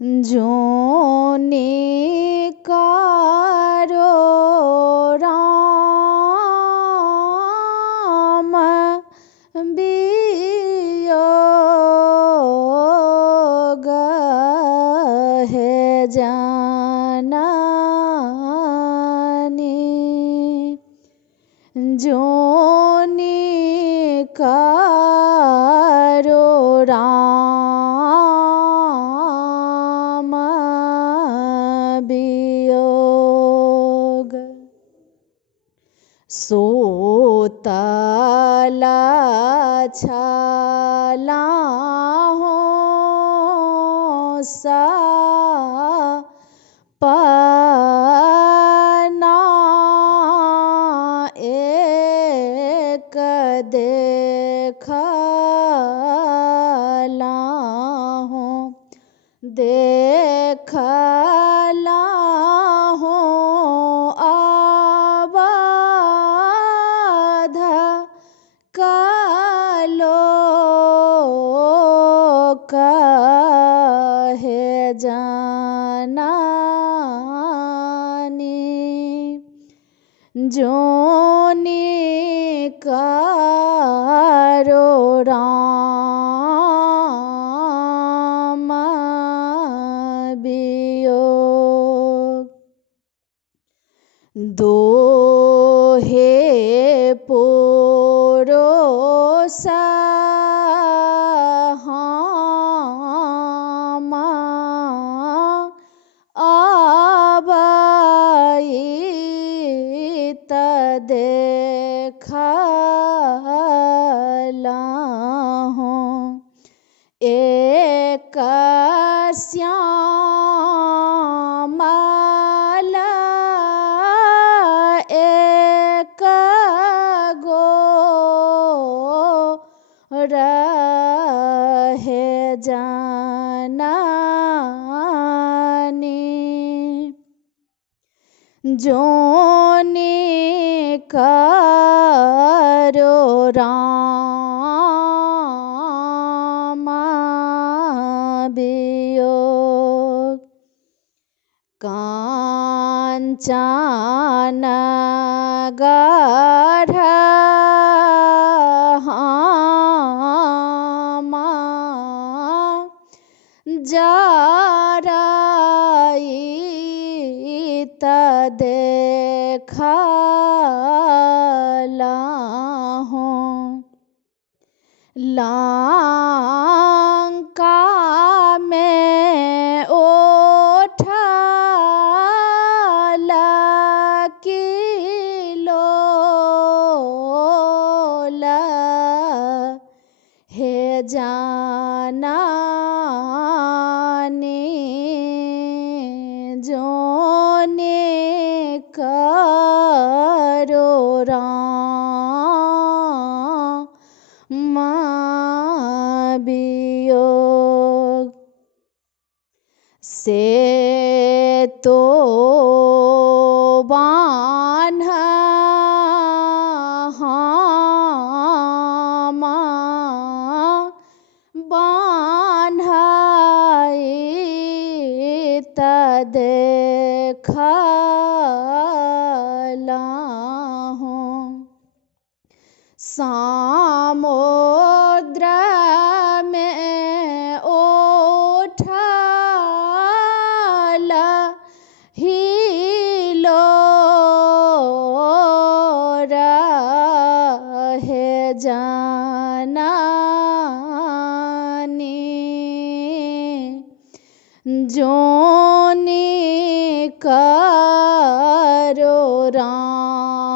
जोनी कारो राम वियोग है जननी जोनी कारो राम वियोग सोतला छला हो सा पना एक देखला हो देखला हो आबाध कालो कहे जननी जोनी कारो राम वियोग दोहे पोरोसा हम आबाइत देखला हो एक श्यामला एक गो रहे जननी जोनी कारो राम वियोग कांचन गढ़ हम जराइत देखला हो लंका में ओठला किलोला हे जननी जोनी कारो राम वियोग से तो बान्ह हम बान्हाइत देखला हो समुद्र में ओठला हिलोरा हे जननी जोनी कारो राम